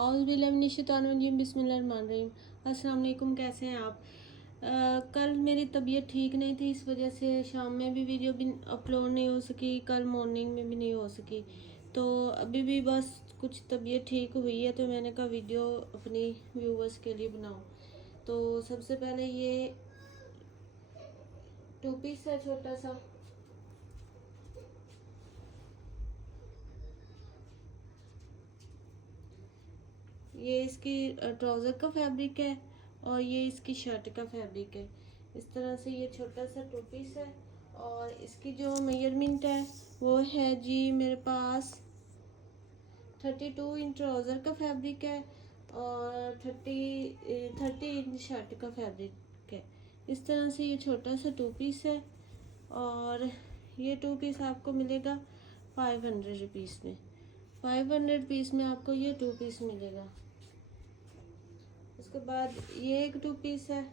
औज़ुबिल्लाहिमिनश्शैतानिर्रजीम बिस्मिल्लाहिर्रहमानिर्रहीम। अस्सलाम वालेकुम, कैसे हैं आप? कल मेरी तबीयत ठीक नहीं थी, इस वजह से शाम में भी वीडियो भी अपलोड नहीं हो सकी, कल मॉर्निंग में भी नहीं हो सकी। तो अभी भी बस कुछ तबीयत ठीक हुई है तो मैंने कहा वीडियो अपनी व्यूवर्स के लिए बनाऊं। तो सबसे पहले ये टू पीस है छोटा सा, ये इसकी ट्राउज़र का फैब्रिक है और ये इसकी शर्ट का फैब्रिक है। इस तरह से ये छोटा सा टू पीस है और इसकी जो मेजरमेंट है वो है जी मेरे पास 32 इंच ट्राउज़र का फैब्रिक है और 30 इंच शर्ट का फैब्रिक है। इस तरह से ये छोटा सा टू पीस है और ये टू पीस आपको मिलेगा 500 रुपीज़ में। 500 रुपीज़ में आपको ये टू पीस मिलेगा। उसके बाद ये एक टू पीस है,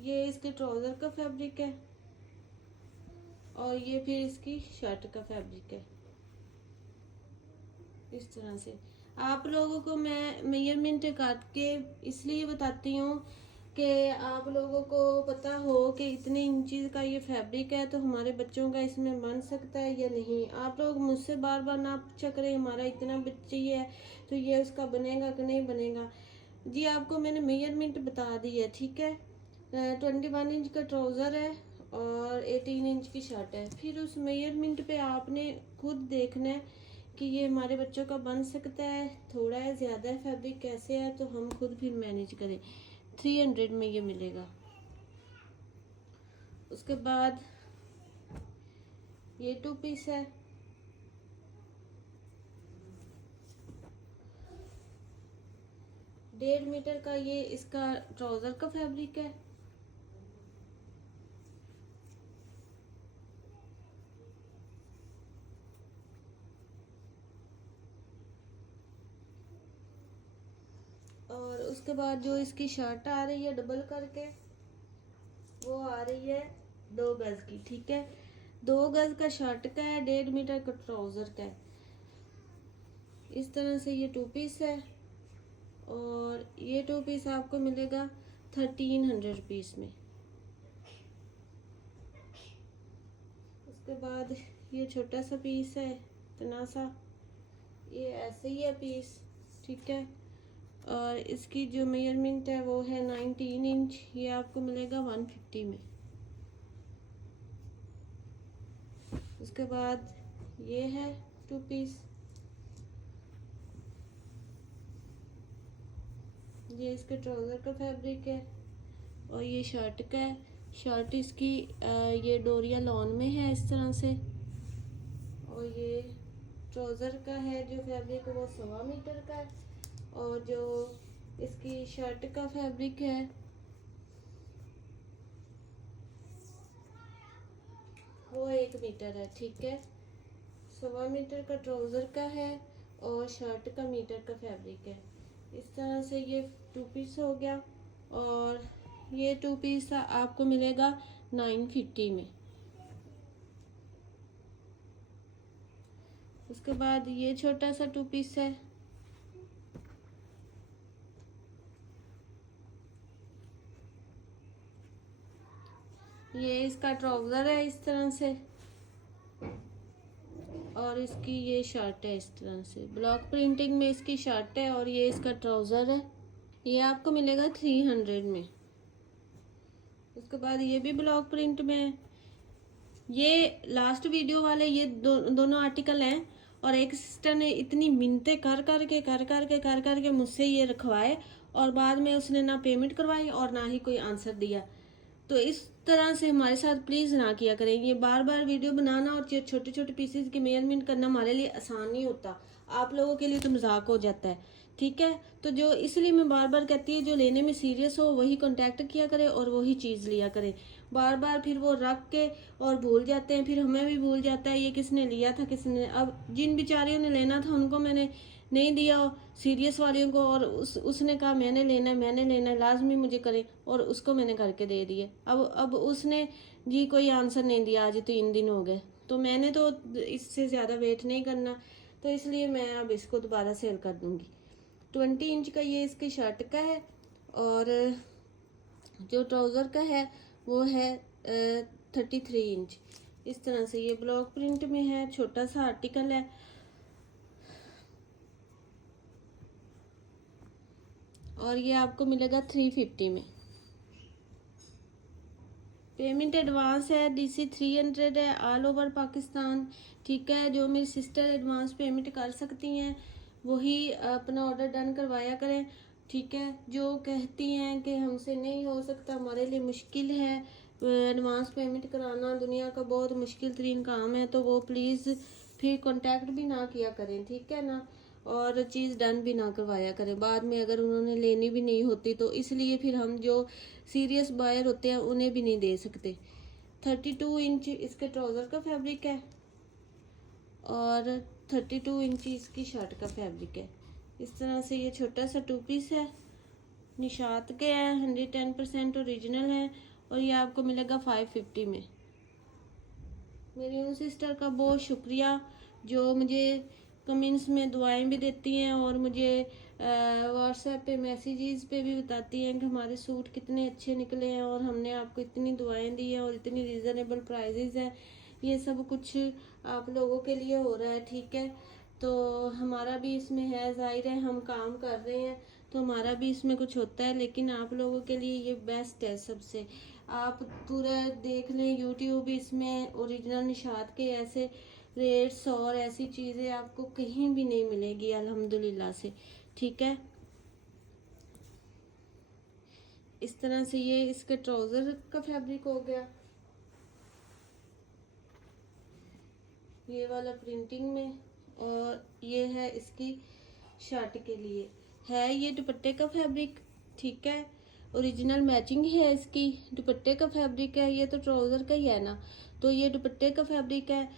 ये इसके ट्राउज़र का फैब्रिक है और ये फिर इसकी शर्ट का फैब्रिक है। इस तरह से आप लोगों को मैं मेजरमेंट काट के इसलिए बताती हूँ कि आप लोगों को पता हो कि इतने इंचज़ का ये फैब्रिक है तो हमारे बच्चों का इसमें बन सकता है या नहीं। आप लोग मुझसे बार बार ना पूछा करें हमारा इतना बच्चे ही है तो ये उसका बनेगा कि नहीं बनेगा। जी आपको मैंने मेजरमेंट बता दी है, ठीक है। 21 इंच का ट्राउज़र है और 18 इंच की शर्ट है। फिर उस मेजरमेंट पे आपने खुद देखना है कि ये हमारे बच्चों का बन सकता है, थोड़ा है, ज़्यादा है, फैब्रिक कैसे है, तो हम खुद फिर मैनेज करें। 300 में ये मिलेगा। उसके बाद ये टू पीस है, डेढ़ मीटर का, ये इसका ट्राउज़र का फैब्रिक है और उसके बाद जो इसकी शर्ट आ रही है डबल करके वो आ रही है 2 गज की, ठीक है। 2 गज का शर्ट का है, 1.5 मीटर का ट्राउज़र का है। इस तरह से ये टू पीस है और ये टू पीस आपको मिलेगा 1300 रुपीज़ में। उसके बाद ये छोटा सा पीस है, इतना सा, ये ऐसे ही है पीस, ठीक है। और इसकी जो मेजरमेंट है वो है 19 इंच, ये आपको मिलेगा 150 में। उसके बाद ये है टू पीस, ये इसके ट्राउज़र का फैब्रिक है और ये शर्ट का है। शर्ट इसकी ये डोरिया लॉन में है इस तरह से और ये ट्राउज़र का है जो फैब्रिक वो 1.25 मीटर का है और जो इसकी शर्ट का फैब्रिक है वो 1 मीटर है, ठीक है। 1.25 मीटर का ट्राउज़र का है और शर्ट का मीटर का फैब्रिक है। इस तरह से ये टू पीस हो गया और ये टू पीस आपको मिलेगा 950 में। उसके बाद ये छोटा सा टू पीस है, ये इसका ट्राउज़र है इस तरह से और इसकी ये शर्ट है इस तरह से, ब्लॉक प्रिंटिंग में इसकी शर्ट है और ये इसका ट्राउज़र है। ये आपको मिलेगा 300 में। उसके बाद ये भी ब्लॉक प्रिंट में है। ये लास्ट वीडियो वाले ये दोनों आर्टिकल हैं और एक सिस्टर ने इतनी मिन्नतें कर करके मुझसे ये रखवाए और बाद में उसने ना पेमेंट करवाई और ना ही कोई आंसर दिया। तो इस तरह से हमारे साथ प्लीज़ ना किया करें। ये बार बार वीडियो बनाना और छोटे छोटे पीसेस की मेजरमेंट करना हमारे लिए आसान नहीं होता, आप लोगों के लिए तो मजाक हो जाता है, ठीक है। तो जो इसलिए मैं बार बार कहती हूँ जो लेने में सीरियस हो वही कांटेक्ट किया करे और वही चीज़ लिया करे। बार बार फिर वो रख के और भूल जाते हैं, फिर हमें भी भूल जाता है ये किसने लिया था किसने। अब जिन बेचारियों ने लेना था उनको मैंने नहीं दिया सीरियस वालियों को, और उसने कहा मैंने लेना है लाजमी मुझे करे और उसको मैंने करके दे दिए। अब उसने जी कोई आंसर नहीं दिया, आज 3 दिन हो गए, तो मैंने तो इससे ज़्यादा वेट नहीं करना। तो इसलिए मैं अब इसको दोबारा सेल कर दूंगी। 20 इंच का ये इसकी शर्ट का है, और जो ट्राउज़र का है वो है 33 इंच। इस तरह से ये ब्लॉक प्रिंट में है, छोटा सा आर्टिकल है। और ये आपको मिलेगा 350 में। पेमेंट एडवांस है, DC 300 है, ऑल ओवर पाकिस्तान। ठीक है, जो मेरी सिस्टर एडवांस पेमेंट कर सकती हैं वही अपना ऑर्डर डन करवाया करें। ठीक है, जो कहती हैं कि हमसे नहीं हो सकता, हमारे लिए मुश्किल है एडवांस पेमेंट कराना, दुनिया का बहुत मुश्किल तरीन काम है, तो वो प्लीज़ फिर कांटेक्ट भी ना किया करें। ठीक है ना, और चीज़ डन भी ना करवाया करें बाद में अगर उन्होंने लेनी भी नहीं होती तो। इसलिए फिर हम जो सीरियस बायर होते हैं उन्हें भी नहीं दे सकते। 32 इंच इसके ट्राउज़र का फैब्रिक है, और 32 इंच इसकी शर्ट का फैब्रिक है। इस तरह से ये छोटा सा 2 पीस है, निशात के है, 110% ओरिजिनल है, और ये आपको मिलेगा 550 में। मेरी उन सिस्टर का बहुत शुक्रिया जो मुझे कमेंट्स में दुआएं भी देती हैं, और मुझे व्हाट्सएप पे मैसेजेस पे भी बताती हैं कि हमारे सूट कितने अच्छे निकले हैं, और हमने आपको इतनी दुआएं दी हैं, और इतनी रीज़नेबल प्राइजेज़ हैं। ये सब कुछ आप लोगों के लिए हो रहा है। ठीक है, तो हमारा भी इसमें है, ज़ाहिर है हम काम कर रहे हैं तो हमारा भी इसमें कुछ होता है, लेकिन आप लोगों के लिए ये बेस्ट है सबसे। आप पूरा देख लें यूट्यूब, इसमें ओरिजिनल निशात के ऐसे रेट्स और ऐसी चीज़ें आपको कहीं भी नहीं मिलेगी अल्हम्दुलिल्लाह से। ठीक है, इस तरह से ये इसके ट्राउज़र का फैब्रिक हो गया, ये वाला प्रिंटिंग में, और ये है इसकी शर्ट के लिए है ये दुपट्टे का फैब्रिक। ठीक है, ओरिजिनल मैचिंग है इसकी, दुपट्टे का फैब्रिक है। ये तो ट्राउज़र का ही है ना, तो ये दुपट्टे का फैब्रिक है,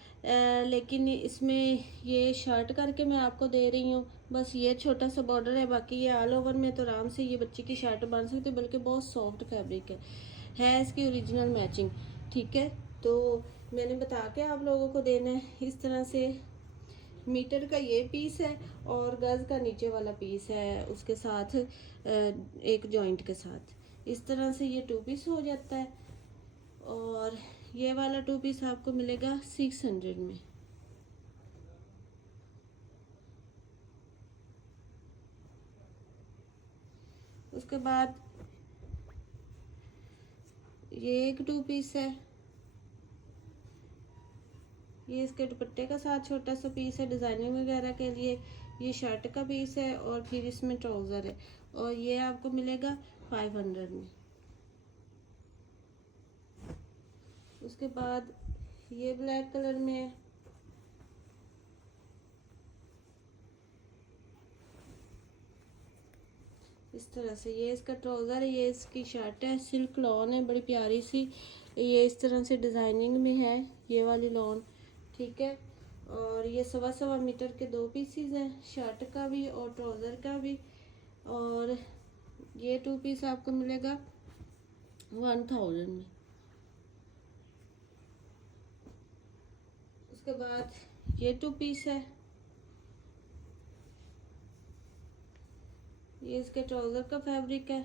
लेकिन इसमें ये शर्ट करके मैं आपको दे रही हूँ। बस ये छोटा सा बॉर्डर है, बाकी ये ऑल ओवर में तो आराम से ये बच्चे की शर्ट बन सकती है, बल्कि बहुत सॉफ्ट फैब्रिक है इसकी ओरिजिनल मैचिंग। ठीक है, तो मैंने बता के आप लोगों को देना है। इस तरह से मीटर का ये पीस है, और गज का नीचे वाला पीस है उसके साथ, एक जॉइंट के साथ। इस तरह से ये 2 पीस हो जाता है, और ये वाला 2 पीस आपको मिलेगा 600 में। उसके बाद ये एक 2 पीस है, ये इसके दुपट्टे का साथ छोटा सा पीस है डिज़ाइनिंग वगैरह के लिए। ये शर्ट का पीस है, और फिर इसमें ट्राउज़र है, और ये आपको मिलेगा 500 में। उसके बाद ये ब्लैक कलर में है, इस तरह से ये इसका ट्राउज़र है, ये इसकी शर्ट है, सिल्क लॉन है बड़ी प्यारी सी, ये इस तरह से डिज़ाइनिंग में है ये वाली लॉन। ठीक है, और ये 1.25 मीटर के 2 पीसीज हैं, शर्ट का भी और ट्राउज़र का भी, और ये 2 पीस आपको मिलेगा 1000 में। उसके बाद ये 2 पीस है, ये इसके ट्राउज़र का फैब्रिक है,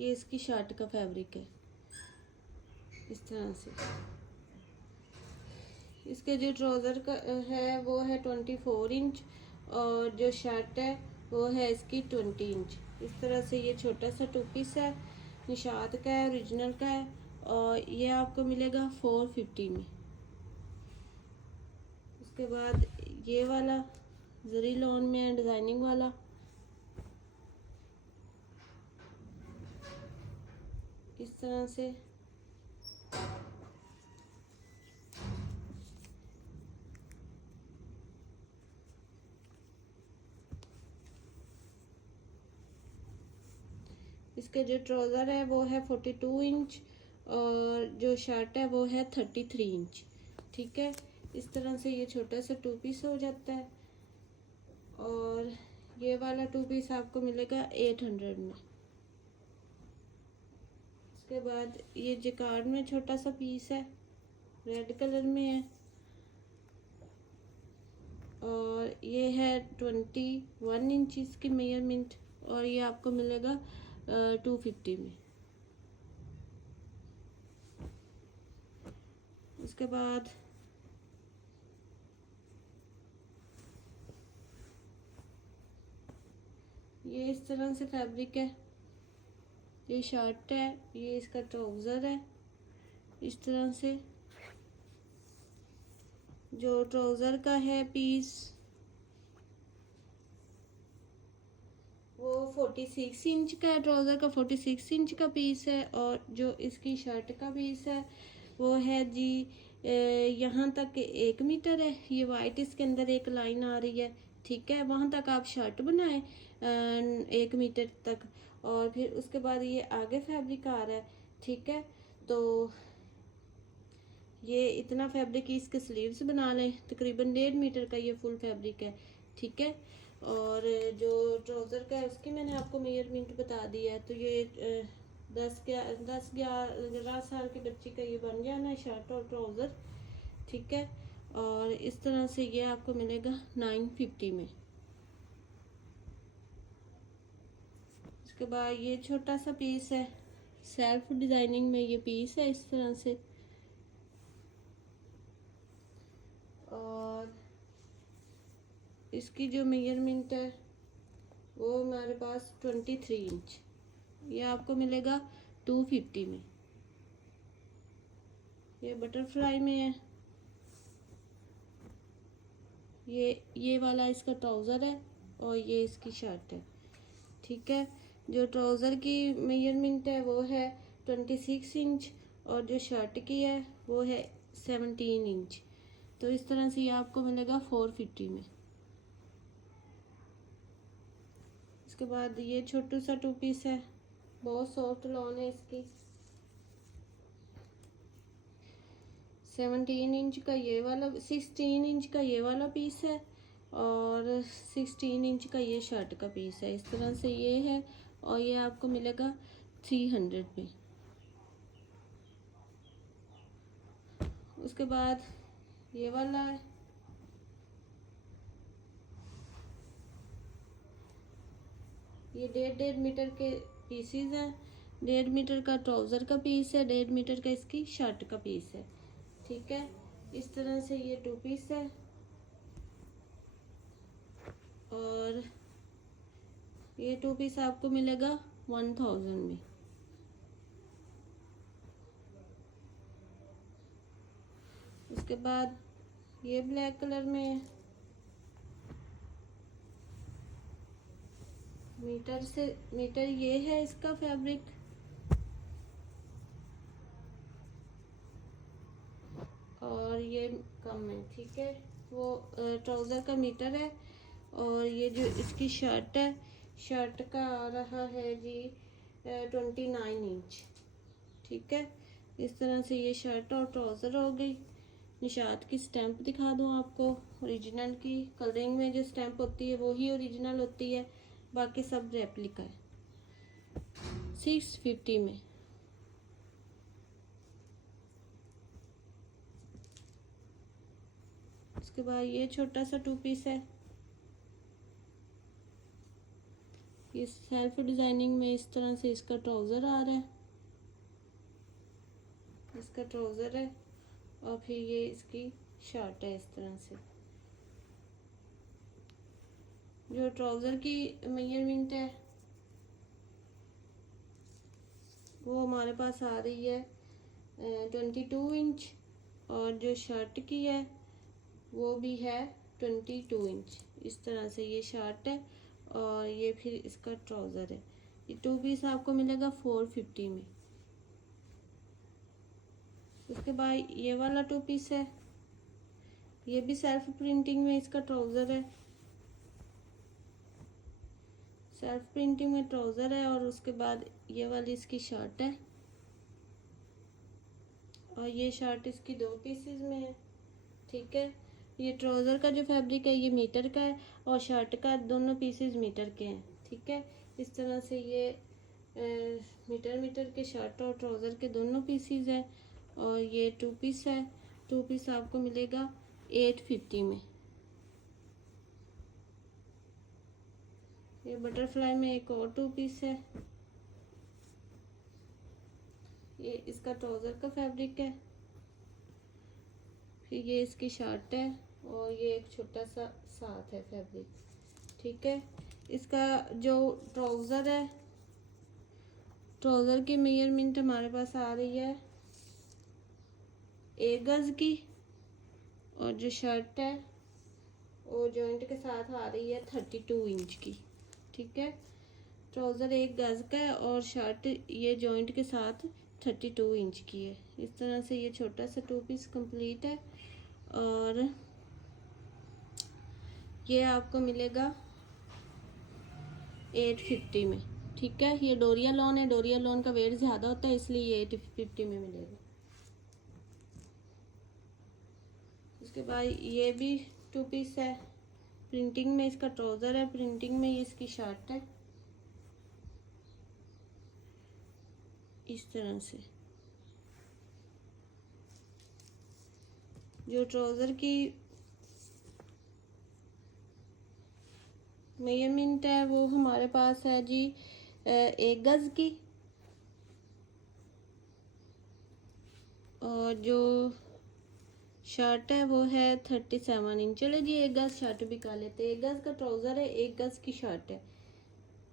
ये इसकी शर्ट का फैब्रिक है। इस तरह से इसके जो ट्राउज़र का है वो है 24 इंच, और जो शर्ट है वो है इसकी 20 इंच। इस तरह से ये छोटा सा 2 पीस है, निशात का है, ओरिजिनल का है, और ये आपको मिलेगा 450 में। उसके बाद ये वाला जरी लॉन में है, डिज़ाइनिंग वाला, इस तरह से इसके जो ट्राउज़र है वो है 42 इंच, और जो शर्ट है वो है 33 इंच। ठीक है, इस तरह से ये छोटा सा 2 पीस हो जाता है, और ये वाला 2 पीस आपको मिलेगा 800 में। उसके बाद ये जिकार्ड में छोटा सा पीस है, रेड कलर में है, और ये है 21 इंच की मेजरमेंट, और ये आपको मिलेगा 250 में। उसके बाद ये इस तरह से फैब्रिक है, ये शर्ट है, ये इसका ट्राउज़र है। इस तरह से जो ट्राउज़र का है पीस वो 46 इंच का है, ट्राउज़र का 46 इंच का पीस है, और जो इसकी शर्ट का पीस है वो है जी यहाँ तक 1 मीटर है। ये वाइट इसके अंदर एक लाइन आ रही है, ठीक है, वहाँ तक आप शर्ट बनाएं 1 मीटर तक, और फिर उसके बाद ये आगे फैब्रिक आ रहा है, ठीक है। तो ये इतना फैब्रिक की इसके स्लीव्स बना लें, तकरीबन 1.5 मीटर का ये फुल फैब्रिक है, ठीक है। और जो ट्राउज़र का है उसकी मैंने आपको मेजरमेंट बता दिया है। तो ये 10-11 साल के बच्चे का ये बन जाना है शर्ट और ट्राउज़र, ठीक है। और इस तरह से ये आपको मिलेगा 950 में। उसके बाद ये छोटा सा पीस है, सेल्फ डिज़ाइनिंग में ये पीस है इस तरह से, और इसकी जो मेजरमेंट है वो हमारे पास 23 इंच, ये आपको मिलेगा 250 में। ये बटरफ्लाई में है, ये वाला इसका ट्राउज़र है और ये इसकी शर्ट है, ठीक है। जो ट्राउज़र की मेजरमेंट है वो है 26 इंच, और जो शर्ट की है वो है 17 इंच। तो इस तरह से ये आपको मिलेगा 450 में। इसके बाद ये छोटू सा 2 पीस है, बहुत सॉफ्ट लॉन है इसकी, 17 इंच का ये वाला, 16 इंच का ये वाला पीस है, और 16 इंच का ये शर्ट का पीस है। इस तरह से ये है, और ये आपको मिलेगा 300 में। उसके बाद ये वाला है, ये 1.5 मीटर के पीसीज हैं, 1.5 मीटर का ट्राउज़र का पीस है, 1.5 मीटर का इसकी शर्ट का पीस है, ठीक है। इस तरह से ये 2 पीस है, और ये 2 पीस आपको मिलेगा 1000 में। उसके बाद ये ब्लैक कलर में मीटर ये है इसका फैब्रिक, और ये कम है, ठीक है। वो ट्राउज़र का मीटर है, और ये जो इसकी शर्ट है, शर्ट का आ रहा है जी 29 इंच, ठीक है। इस तरह से ये शर्ट और ट्राउज़र हो गई। निशात की स्टैंप दिखा दूँ आपको, ओरिजिनल की कलरिंग में जो स्टैंप होती है वही ओरिजिनल होती है, बाकी सब रेप्लिका है। 650 में। उसके बाद ये छोटा सा 2 पीस है, ये सेल्फ डिज़ाइनिंग में इस तरह से इसका ट्राउज़र आ रहा है, इसका ट्राउज़र है, और फिर ये इसकी शर्ट है। इस तरह से जो ट्राउज़र की मेजरमेंट है वो हमारे पास आ रही है 22 इंच, और जो शर्ट की है वो भी है 22 इंच। इस तरह से ये शर्ट है, और ये फिर इसका ट्राउज़र है। ये 2 पीस आपको मिलेगा 450 में। उसके बाद ये वाला 2 पीस है, ये भी सेल्फ प्रिंटिंग में इसका ट्राउज़र है, सेल्फ प्रिंटिंग में ट्राउज़र है, और उसके बाद ये वाली इसकी शर्ट है, और ये शर्ट इसकी 2 पीसेस में है, ठीक है। ये ट्राउज़र का जो फैब्रिक है ये मीटर का है, और शर्ट का दोनों पीसेस मीटर के हैं, ठीक है। इस तरह से ये मीटर के शर्ट और ट्राउज़र के दोनों पीसेस हैं, और ये 2 पीस है। 2 पीस आपको मिलेगा 850 में। ये बटरफ्लाई में एक और 2 पीस है। ये इसका ट्राउज़र का फैब्रिक है। फिर ये इसकी शर्ट है और ये एक छोटा सा साथ है फैब्रिक। ठीक है, इसका जो ट्राउज़र है, ट्राउज़र की मेजरमेंट हमारे पास आ रही है 1 गज़ की, और जो शर्ट है वो जॉइंट के साथ आ रही है 32 इंच की। ठीक है, ट्राउज़र 1 गज़ का है और शर्ट ये जॉइंट के साथ 32 इंच की है। इस तरह से ये छोटा सा 2 पीस कंप्लीट है और ये आपको मिलेगा 850 में। ठीक है, ये डोरिया लॉन है, डोरिया लॉन का वेट ज़्यादा होता है इसलिए ये 850 में मिलेगा। उसके बाद ये भी 2 पीस है, प्रिंटिंग में इसका ट्राउज़र है, प्रिंटिंग में ये इसकी शर्ट है। इस तरह से जो ट्राउज़र की मेजरमेंट है वो हमारे पास है जी 1 गज़ की, और जो शर्ट है वो है 37 इंच। चलो जी 1 गज़ शर्ट भी कर लेते हैं। 1 गज़ का ट्राउज़र है, 1 गज़ की शर्ट है।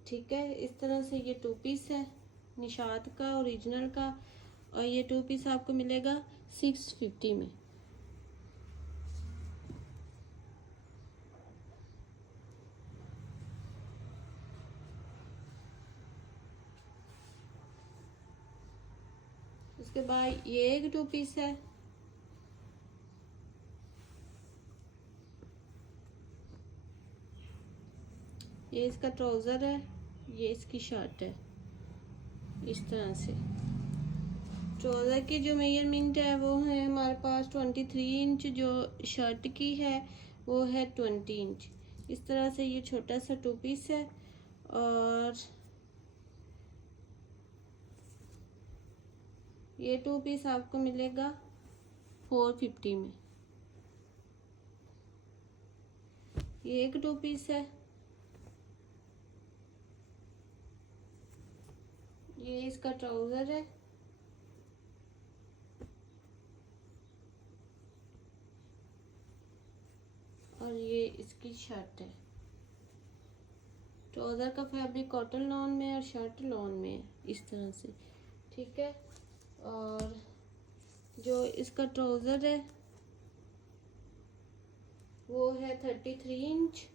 ठीक है, इस तरह से ये 2 पीस है निशात का ओरिजिनल का, और ये 2 पीस आपको मिलेगा 650 में। उसके बाद ये एक 2 पीस है, ये इसका ट्राउज़र है, ये इसकी शर्ट है। इस तरह से ट्राउज़र की जो मेजरमेंट है वो है हमारे पास 23 इंच, जो शर्ट की है वो है 20 इंच। इस तरह से ये छोटा सा 2 पीस है और ये 2 पीस आपको मिलेगा 450 में। ये एक 2 पीस है, ये इसका ट्राउज़र है, और ये इसकी शर्ट है। ट्राउज़र का फैब्रिक कॉटन लॉन में और शर्ट लॉन में है। इस तरह से ठीक है, और जो इसका ट्राउज़र है वो है 33 इंच,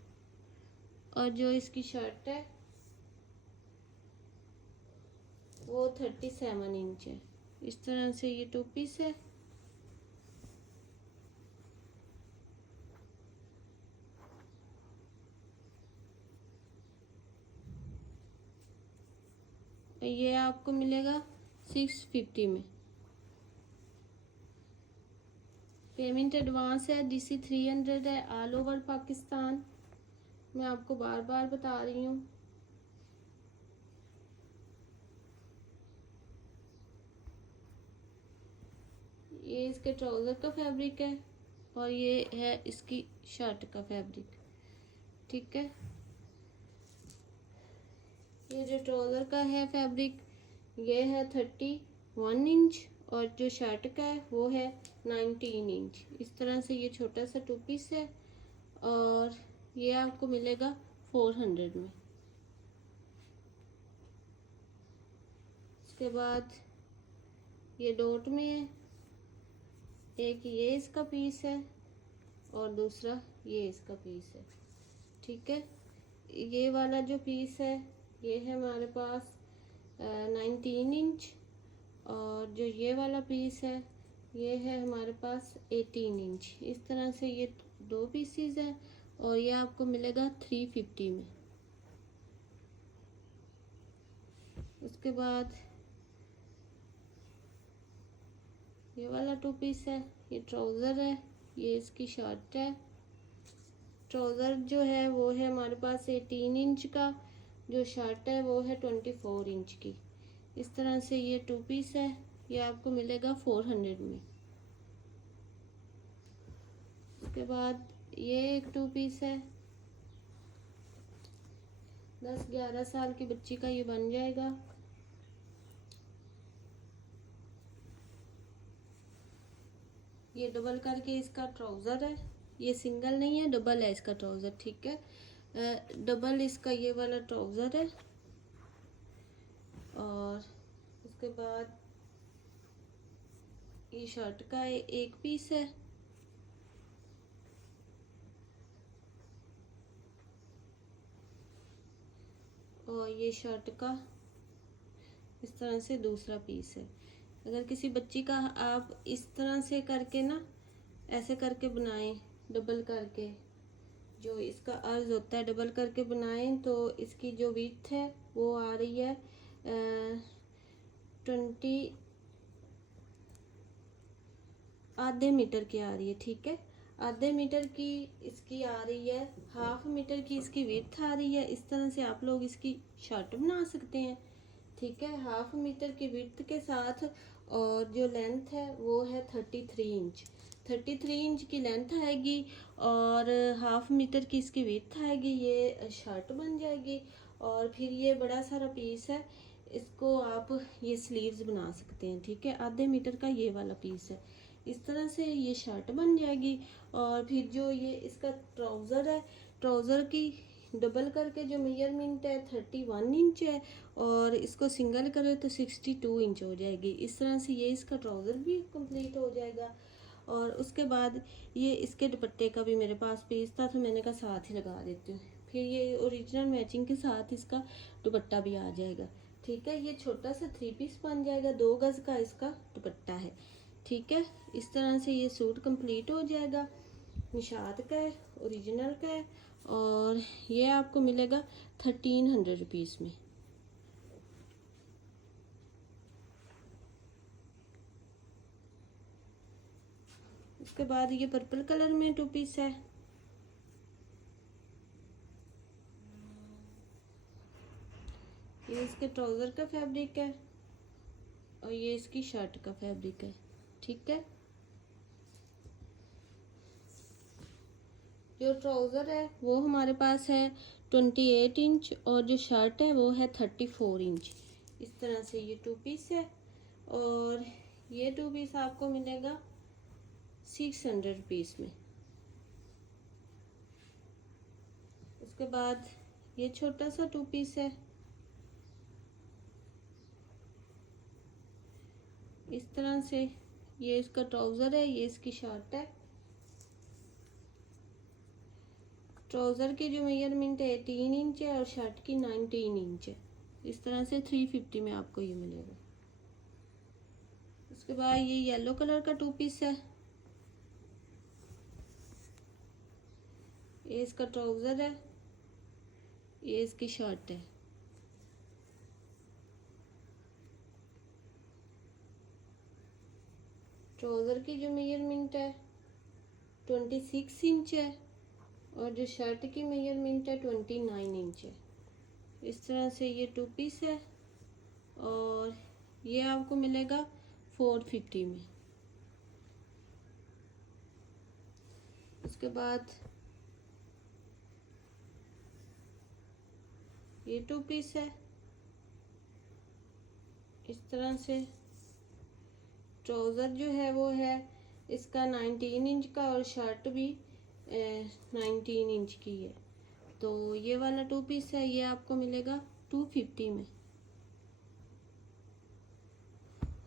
और जो इसकी शर्ट है वो 37 इंच है। इस तरह से ये 2 पीस है। ये आपको मिलेगा 650 में। पेमेंट एडवांस है, DC 300 है, ऑल ओवर पाकिस्तान। मैं आपको बार बार बता रही हूँ। ये इसके ट्राउज़र का फैब्रिक है और ये है इसकी शर्ट का फैब्रिक। ठीक है, ये जो ट्राउज़र का है फैब्रिक ये है 31 इंच, और जो शर्ट का है वो है 19 इंच। इस तरह से ये छोटा सा 2 पीस है और ये आपको मिलेगा 400 में। इसके बाद ये डॉट में है, एक ये इसका पीस है और दूसरा ये इसका पीस है। ठीक है, ये वाला जो पीस है ये है हमारे पास 19 इंच, और जो ये वाला पीस है ये है हमारे पास 18 इंच। इस तरह से ये 2 पीसीज है और ये आपको मिलेगा 350 में। उसके बाद ये वाला 2 पीस है, ये ट्राउज़र है, ये इसकी शर्ट है। ट्राउज़र जो है वो है हमारे पास 18 इंच का, जो शर्ट है वो है 24 इंच की। इस तरह से ये 2 पीस है, ये आपको मिलेगा 400 में। उसके बाद ये एक 2 पीस है, 10-11 साल की बच्ची का ये बन जाएगा। ये डबल करके इसका ट्राउज़र है, ये सिंगल नहीं है, डबल है इसका ट्राउज़र, ठीक है। डबल इसका ये वाला ट्राउज़र है। और उसके बाद ये शर्ट का एक पीस है। और ये शर्ट का इस तरह से दूसरा पीस है। अगर किसी बच्ची का आप इस तरह से करके ना, ऐसे करके बनाएं, डबल करके, जो इसका अर्ज होता है डबल करके बनाएं, तो इसकी जो विड्थ है वो आ रही है 20 आधे मीटर की आ रही है, ठीक है। आधे मीटर की इसकी आ रही है, हाफ मीटर की इसकी विड्थ आ रही है। इस तरह से आप लोग इसकी शर्ट बना सकते हैं, ठीक है। हाफ मीटर की विड्थ के साथ, और जो लेंथ है वो है 33 इंच। 33 इंच की लेंथ आएगी और हाफ मीटर की इसकी विड्थ आएगी, ये शर्ट बन जाएगी। और फिर ये बड़ा सारा पीस है, इसको आप ये स्लीव्स बना सकते हैं, ठीक है। आधे मीटर का ये वाला पीस है, इस तरह से ये शर्ट बन जाएगी। और फिर जो ये इसका ट्राउज़र है, ट्राउज़र की डबल करके जो मेजरमेंट है 31 इंच है, और इसको सिंगल करें तो 62 इंच हो जाएगी। इस तरह से ये इसका ट्राउज़र भी कंप्लीट हो जाएगा। और उसके बाद ये इसके दुपट्टे का भी मेरे पास पीस था, तो मैंने कहा साथ ही लगा देती हूँ। फिर ये ओरिजिनल मैचिंग के साथ इसका दुपट्टा भी आ जाएगा, ठीक है। ये छोटा सा 3 पीस बन जाएगा, 2 गज का इसका दुपट्टा है, ठीक है। इस तरह से ये सूट कंप्लीट हो जाएगा। निशात का है, ओरिजिनल का है, और ये आपको मिलेगा 1300 रुपीज़ में। उसके बाद ये पर्पल कलर में 2 पीस है। ये इसके ट्राउज़र का फैब्रिक है और ये इसकी शर्ट का फैब्रिक है, ठीक है। जो ट्राउज़र है वो हमारे पास है 28 इंच, और जो शर्ट है वो है 34 इंच। इस तरह से ये 2 पीस है, और ये 2 पीस आपको मिलेगा 600 रुपीज़ में। उसके बाद ये छोटा सा 2 पीस है, इस तरह से। ये इसका ट्राउज़र है, ये इसकी शर्ट है। ट्राउज़र की जो मेजरमेंट है 18 इंच है, और शर्ट की 19 इंच है। इस तरह से 350 में आपको ये मिलेगा। उसके बाद ये येलो कलर का 2 पीस है। ये इसका ट्राउज़र है, ये इसकी शर्ट है। ट्राउज़र की जो मेजरमेंट है 26 इंच है, और जो शर्ट की मेजरमेंट है 29 इंच है। इस तरह से ये 2 पीस है, और ये आपको मिलेगा 450 में। उसके बाद ये 2 पीस है, इस तरह से। ट्राउज़र जो है वो है इसका 19 इंच का, और शर्ट भी 19 इंच की है। तो ये वाला 2 पीस है, ये आपको मिलेगा 250 में।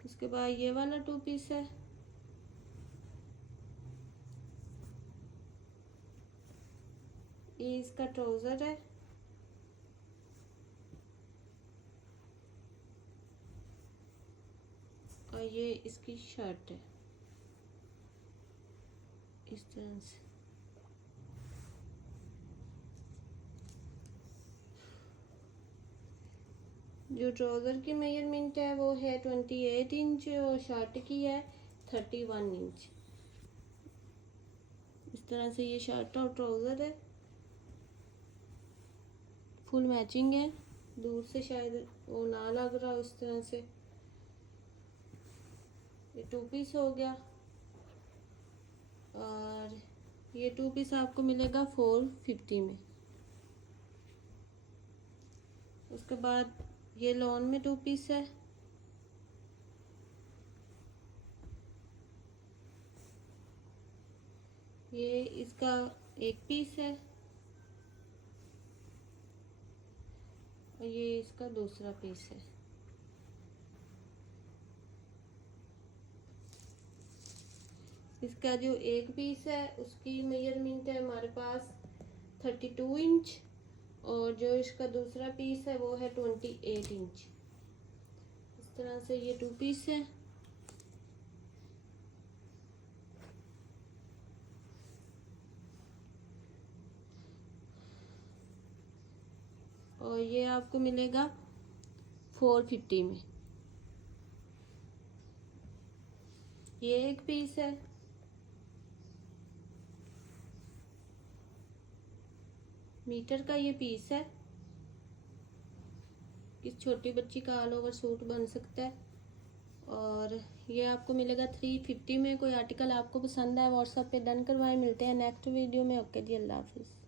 उसके बाद ये वाला 2 पीस है, ये इसका ट्राउज़र है, और ये इसकी शर्ट है, इस तरह से। जो ट्राउज़र की मेजरमेंट है वो है 28 इंच, और शर्ट की है 31 इंच। इस तरह से ये शर्ट और ट्राउज़र है, फुल मैचिंग है। दूर से शायद वो ना लग रहा हो, इस तरह से। ये 2 पीस हो गया, और ये 2 पीस आपको मिलेगा 450 में। उसके बाद ये लॉन में 2 पीस है, ये इसका 1 पीस है और ये इसका दूसरा पीस है। इसका जो 1 पीस है उसकी मेजरमेंट है हमारे पास 32 इंच और जो इसका दूसरा पीस है वो है 28 इंच। इस तरह से ये 2 पीस है। और ये आपको मिलेगा 450 में। ये 1 पीस है, मीटर का ये पीस है। किस छोटी बच्ची का ऑल ओवर सूट बन सकता है। और ये आपको मिलेगा 350 में। कोई आर्टिकल आपको पसंद है व्हाट्सएप पे डन करवाएं। मिलते हैं नेक्स्ट वीडियो में। ओके जी, अल्लाह हाफिज़।